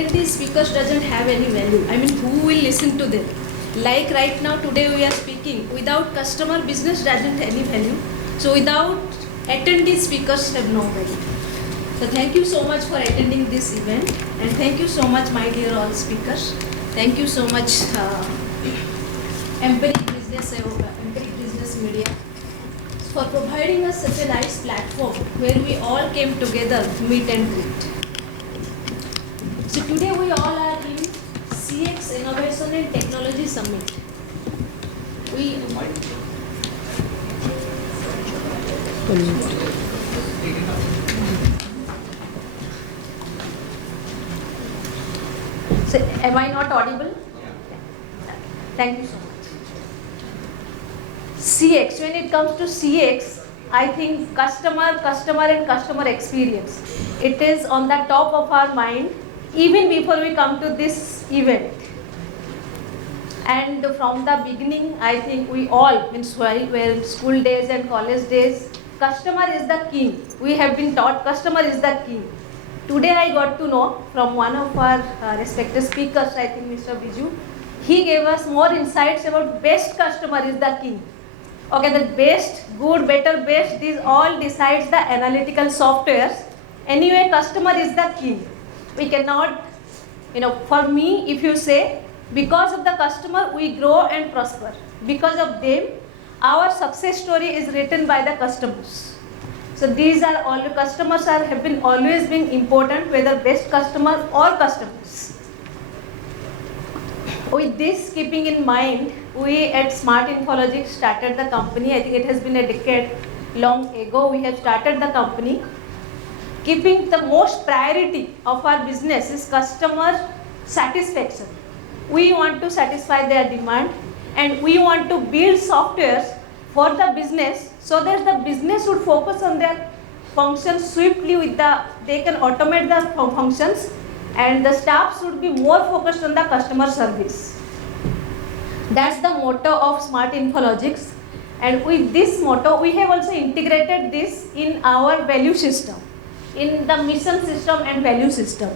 attendee speakers doesn't have any value. I mean, who will listen to them? Like right now, today we are speaking. Without customer, business doesn't any value. So without attendee speakers have no value. So thank you so much for attending this event, and thank you so much, my dear all speakers. Thank you so much, Empiric Business Media, for providing us such a nice platform where we all came together, meet and greet. So today we all are in CX Innovation and Technology Summit. So am I not audible? Thank you so much. CX, when it comes to CX, I think customer and customer experience. It is on the top of our mind even before we come to this event. And from the beginning, I think we all, where school days and college days, customer is the king. We have been taught customer is the king. Today I got to know from one of our respected speakers, I think Mr. Biju, he gave us more insights about best customer is the king. Okay, the best, good, better, best, these all decides the analytical softwares. Anyway, customer is the king. We cannot, for me, if you say, because of the customer, we grow and prosper. Because of them, our success story is written by the customers. So these are all the customers have been always been important, whether best customer or customers. With this keeping in mind, we at Smartinfologiks started the company. I think it has been a decade long ago. We have started the company. Keeping the most priority of our business is customer satisfaction. We want to satisfy their demand, and we want to build softwares for the business so that the business would focus on their functions swiftly they can automate the functions, and the staff should be more focused on the customer service. That's the motto of Smartinfologiks, and with this motto we have also integrated this in our value system, in the mission system and value system.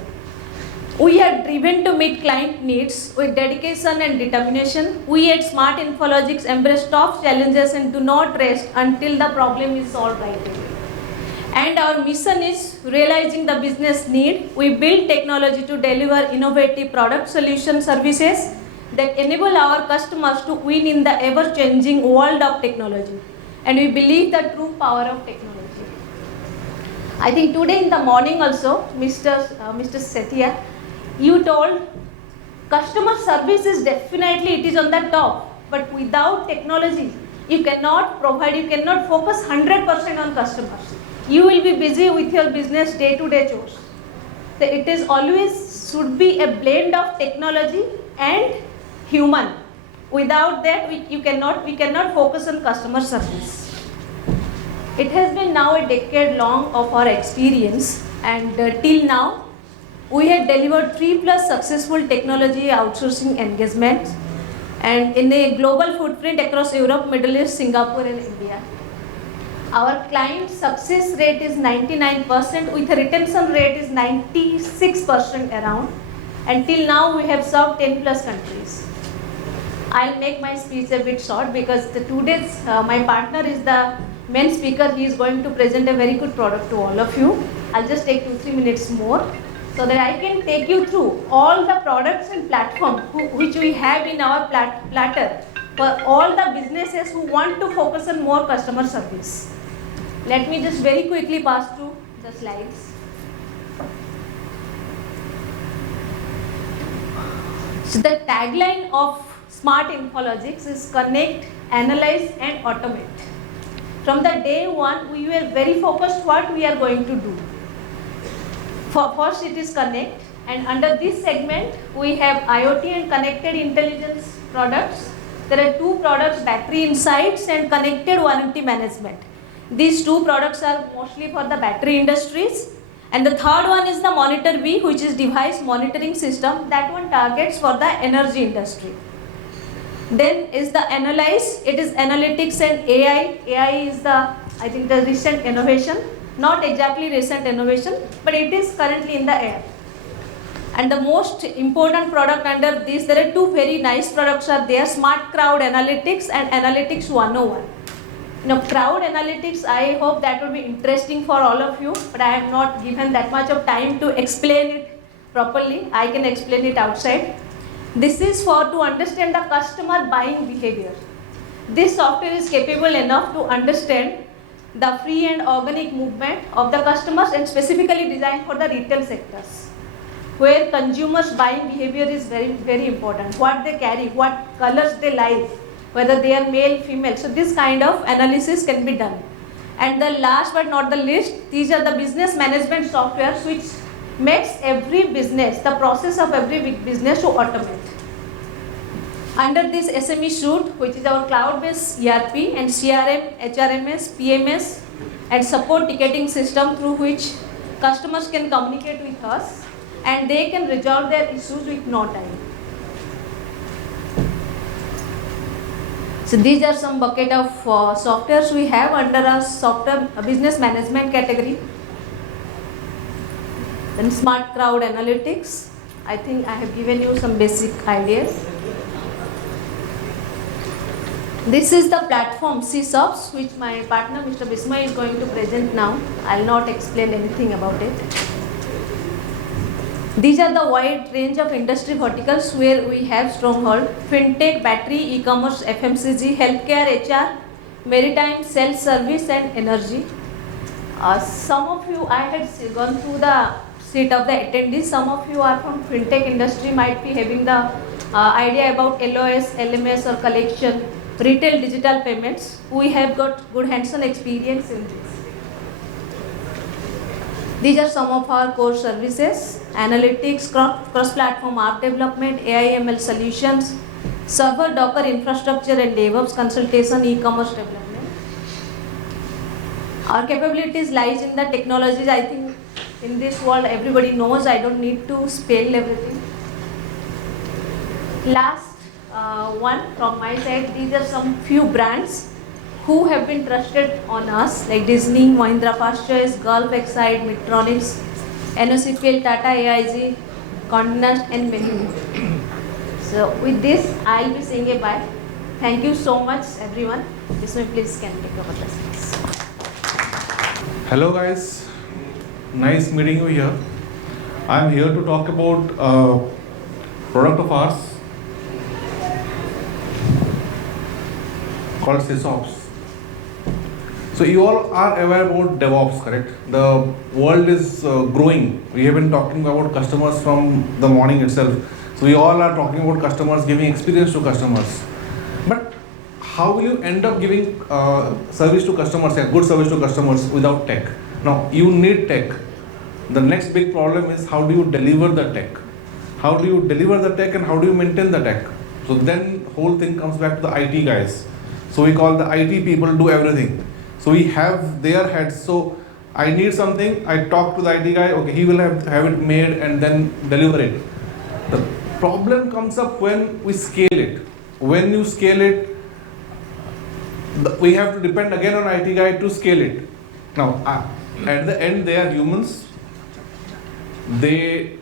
We are driven to meet client needs with dedication and determination. We at Smartinfologiks embrace tough challenges and do not rest until the problem is solved right away. And our mission is realizing the business need. We build technology to deliver innovative product solution services that enable our customers to win in the ever-changing world of technology. And we believe the true power of technology. I think today in the morning also, Mr. Setia, you told customer service is definitely, it is on the top, but without technology, you cannot focus 100% on customers. You will be busy with your business day-to-day chores. So it is always should be a blend of technology and human. Without that, we cannot focus on customer service. It has been now a decade long of our experience, and till now, we have delivered 3+ successful technology outsourcing engagements, and in a global footprint across Europe, Middle East, Singapore and India. Our client success rate is 99%, with a retention rate is 96% around, and till now we have served 10+ countries. I'll make my speech a bit short because today's my partner is the main speaker. He is going to present a very good product to all of you. I'll just take 2-3 minutes more, so that I can take you through all the products and platforms which we have in our platter for all the businesses who want to focus on more customer service. Let me just very quickly pass through the slides. So the tagline of Smartinfologiks is connect, analyze and automate. From the day one, we were very focused what we are going to do. First it is connect, and under this segment we have IoT and connected intelligence products. There are 2 products, battery insights and connected warranty management. These 2 products are mostly for the battery industries, and the third one is the Monitor B, which is device monitoring system. That one targets for the energy industry. Then is the analyze, it is analytics and AI. AI is the recent innovation, not exactly recent innovation, but it is currently in the air. And the most important product under this, there are two very nice products are there, Smart Crowd Analytics and Analytics 101. Crowd analytics, I hope that will be interesting for all of you, but I have not given that much of time to explain it properly. I can explain it outside. This is for to understand the customer buying behavior. This software is capable enough to understand the free and organic movement of the customers and specifically designed for the retail sectors, where consumers buying behavior is very, very important. What they carry, what colors they like, whether they are male, female. So this kind of analysis can be done. And the last but not the least, these are the business management softwares which makes every business, the process of every big business to automate. Under this SME suite, which is our cloud-based ERP and CRM, HRMS, PMS and support ticketing system through which customers can communicate with us and they can resolve their issues with no time. So these are some bucket of softwares we have under our software business management category. Then Smart Crowd Analytics. I think I have given you some basic ideas. This is the platform SysOps, which my partner Mr. Bismay is going to present now. I will not explain anything about it. These are the wide range of industry verticals where we have stronghold: fintech, battery, e-commerce, FMCG, healthcare, HR, maritime, sales, service and energy. Some of you, I had gone through the sheet of the attendees. Some of you are from fintech industry, might be having the idea about LOS, LMS or collection, retail digital payments. We have got good hands-on experience in this. These are some of our core services: analytics, cross-platform app development, AI ML solutions, server Docker infrastructure and DevOps consultation, e-commerce development. Our capabilities lies in the technologies. I think in this world everybody knows, I don't need to spell everything. Last one from my side, these are some few brands who have been trusted on us, like Disney, Mahindra Fast Choice, Gulf, Exide, Medtronics, NOCPL, Tata AIG, Continent and many more. So with this, I will be saying a bye. Thank you so much everyone. Bismay, please can take over the slides. Hello guys, nice meeting you here. I am here to talk about product of ours called SysOps. So you all are aware about DevOps, correct? The world is growing. We have been talking about customers from the morning itself. So we all are talking about customers, giving experience to customers. But how will you end up giving service to customers, good service to customers without tech? Now you need tech. The next big problem is how do you deliver the tech? How do you deliver the tech and how do you maintain the tech? So then whole thing comes back to the IT guys. So we call the IT people do everything. So we have their heads. So I need something, I talk to the IT guy, okay, he will have it made and then deliver it. The problem comes up when we scale it. When you scale it, we have to depend again on IT guy to scale it. Now, at the end, they are humans. They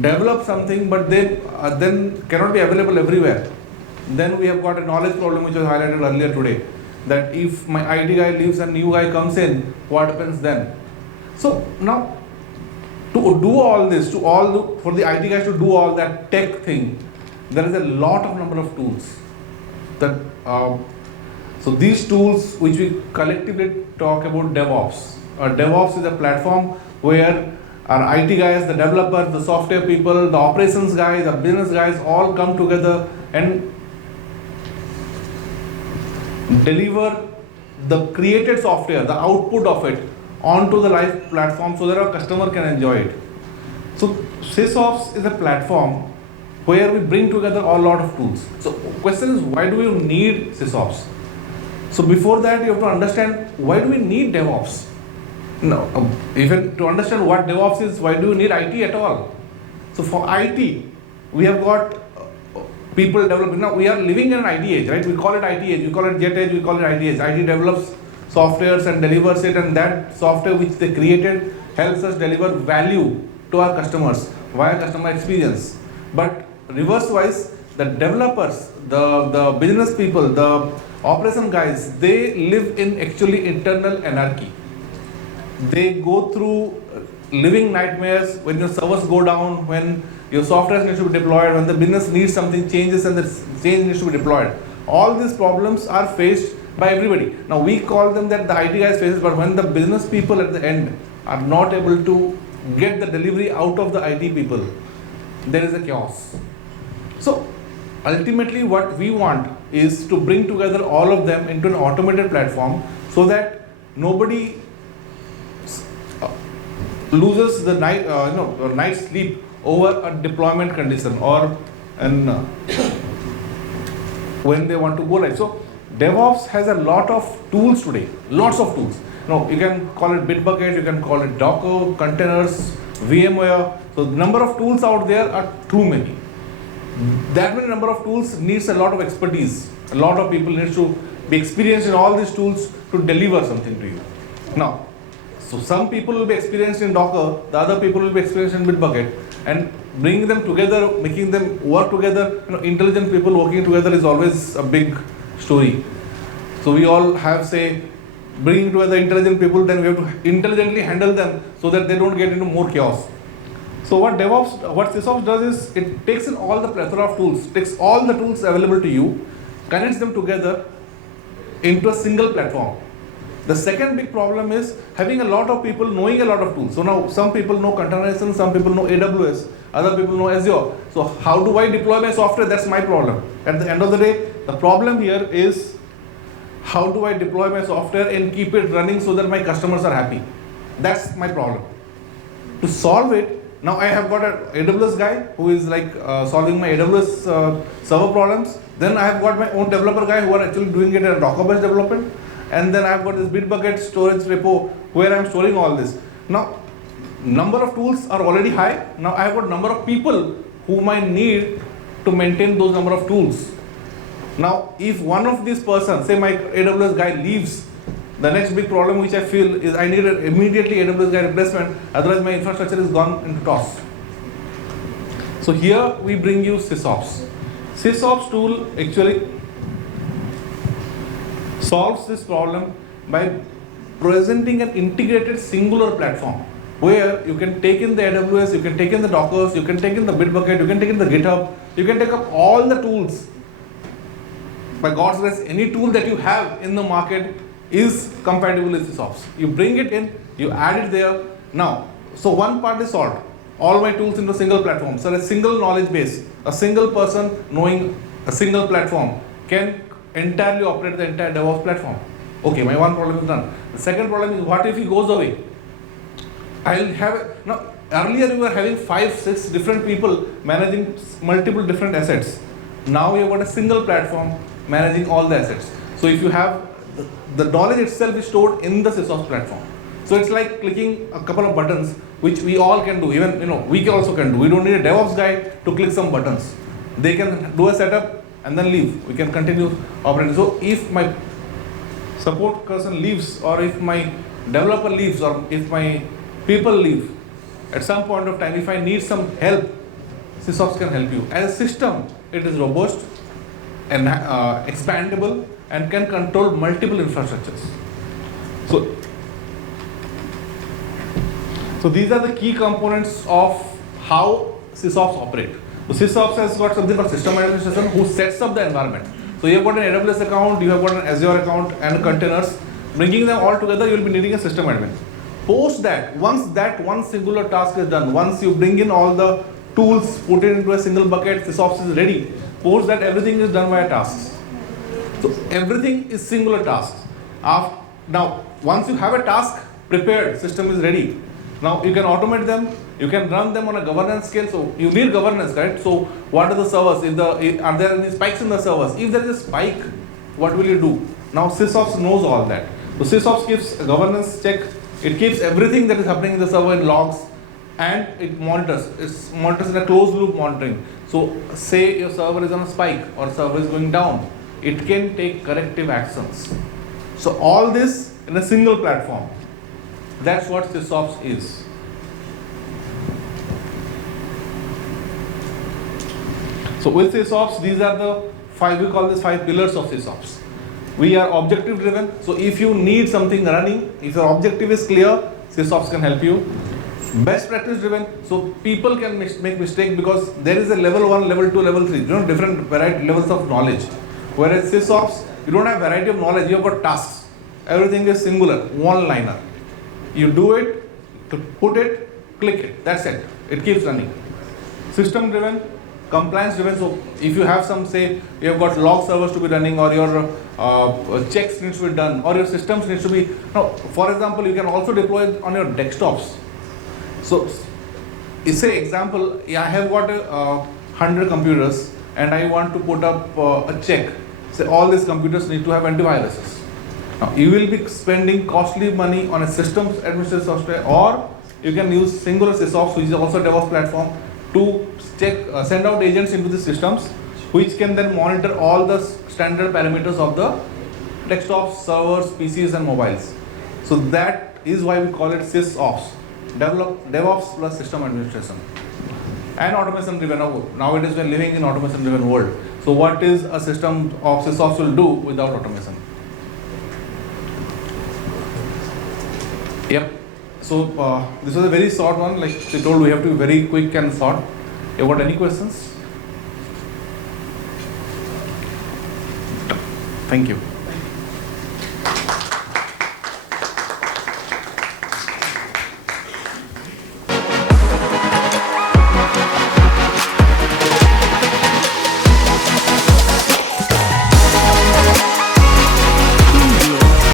develop something, but they then cannot be available everywhere. Then we have got a knowledge problem, which was highlighted earlier today. That if my IT guy leaves and new guy comes in, what happens then? So now, to do all this, for the IT guys to do all that tech thing, there is a lot of number of tools. That so these tools, which we collectively talk about DevOps. DevOps is a platform where our IT guys, the developers, the software people, the operations guys, the business guys all come together and deliver the created software, the output of it onto the live platform so that our customer can enjoy it. So SysOps is a platform where we bring together a lot of tools. So question is, why do we need SysOps? So before that, you have to understand, why do we need DevOps? No, even to understand what DevOps is, why do you need IT at all? So for IT, we have got people developing. Now we are living in an IT age, right? We call it IT age, we call it Jet age, we call it IT age. IT develops softwares and delivers it, and that software which they created helps us deliver value to our customers. via customer experience. But reverse wise, the developers, the business people, the operation guys, they live in actually internal anarchy. They go through living nightmares when your servers go down, when your software needs to be deployed, when the business needs something changes and the change needs to be deployed. All these problems are faced by everybody. Now we call them that the IT guys faces, but when the business people at the end are not able to get the delivery out of the IT people, there is a chaos. So ultimately what we want is to bring together all of them into an automated platform so that nobody loses the night, night's sleep over a deployment condition or when they want to go live. So DevOps has a lot of tools today, lots of tools. Now you can call it Bitbucket, you can call it Docker, containers, VMware. So the number of tools out there are too many. That many number of tools needs a lot of expertise. A lot of people need to be experienced in all these tools to deliver something to you. Now, so some people will be experienced in Docker, the other people will be experienced in Bitbucket, and bringing them together, making them work together. Intelligent people working together is always a big story. So we all have, say, bringing together intelligent people, then we have to intelligently handle them so that they don't get into more chaos. So what SysOps does is it takes in all the plethora of tools, takes all the tools available to you, connects them together into a single platform. The second big problem is having a lot of people knowing a lot of tools. So now some people know containerization, some people know AWS, other people know Azure. So how do I deploy my software? That's my problem. At the end of the day, the problem here is how do I deploy my software and keep it running so that my customers are happy? That's my problem. To solve it, now I have got an AWS guy who is like solving my AWS server problems. Then I have got my own developer guy who are actually doing it in a Docker-based development. And then I have got this Bitbucket storage repo where I am storing all this. Now, number of tools are already high. Now I have got number of people whom I need to maintain those number of tools. Now, if one of these persons, say my AWS guy leaves, the next big problem which I feel is I need an immediately AWS guy replacement, otherwise my infrastructure is gone into toss. So here we bring you SysOps. SysOps tool actually solves this problem by presenting an integrated singular platform where you can take in the AWS, you can take in the Dockers, you can take in the Bitbucket, you can take in the GitHub, you can take up all the tools. By God's grace, any tool that you have in the market is compatible with SysOps. You bring it in, you add it there. Now, so one part is solved. All my tools into a single platform. So a single knowledge base, a single person knowing a single platform can entirely operate the entire DevOps platform. Okay, my one problem is done. The second problem is what if he goes away? I'll have, now earlier we were having 5-6 different people managing multiple different assets. Now we have got a single platform managing all the assets. So if you have, the knowledge itself is stored in the SysOps platform. So it's like clicking a couple of buttons, which we all can do. Even we also can do. We don't need a DevOps guy to click some buttons. They can do a setup and then leave. We can continue operating. So if my support person leaves, or if my developer leaves, or if my people leave, at some point of time, if I need some help, SysOps can help you. As a system, it is robust and expandable and can control multiple infrastructures. So these are the key components of how SysOps operate. So SysOps has got something called system administration who sets up the environment. So you have got an AWS account, you have got an Azure account and containers. Bringing them all together, you will be needing a system admin. Post that, once that one singular task is done, once you bring in all the tools, put it into a single bucket, SysOps is ready. Post that, everything is done via tasks. So everything is singular tasks. Now, once you have a task prepared, system is ready. Now you can automate them, you can run them on a governance scale. So you need governance, right? So what are the servers? Are there any spikes in the servers? If there is a spike, what will you do? Now SysOps knows all that. So SysOps gives a governance check. It keeps everything that is happening in the server in logs, and it monitors. It monitors in a closed loop monitoring. So say your server is on a spike or server is going down, it can take corrective actions. So all this in a single platform. That's what SysOps is. So with SysOps, these are the five, we call this 5 pillars of SysOps. We are objective driven. So if you need something running, if your objective is clear, SysOps can help you. Best practice driven. So people can make mistake because there is a level 1, level 2, level 3. Different variety levels of knowledge. Whereas SysOps, you don't have variety of knowledge. You have got tasks. Everything is singular, one-liner. You do it, put it, click it. That's it. It keeps running. System driven, compliance driven. So if you have some, say, you have got log servers to be running, or your checks needs to be done, or your systems needs to be. Now, for example, you can also deploy it on your desktops. So, say example, I have got 100 computers and I want to put up a check. Say all these computers need to have antiviruses. Now, you will be spending costly money on a systems administrative software, or you can use singular SysOps, which is also a DevOps platform, to check, send out agents into the systems, which can then monitor all the standard parameters of the desktops, servers, PCs and mobiles. So that is why we call it SysOps, DevOps plus system administration. And automation driven. Nowadays we are living in automation driven world. So what is a system of SysOps will do without automation? Yep. So this was a very short one. Like they told, we have to be very quick and short. You got any questions? Thank you.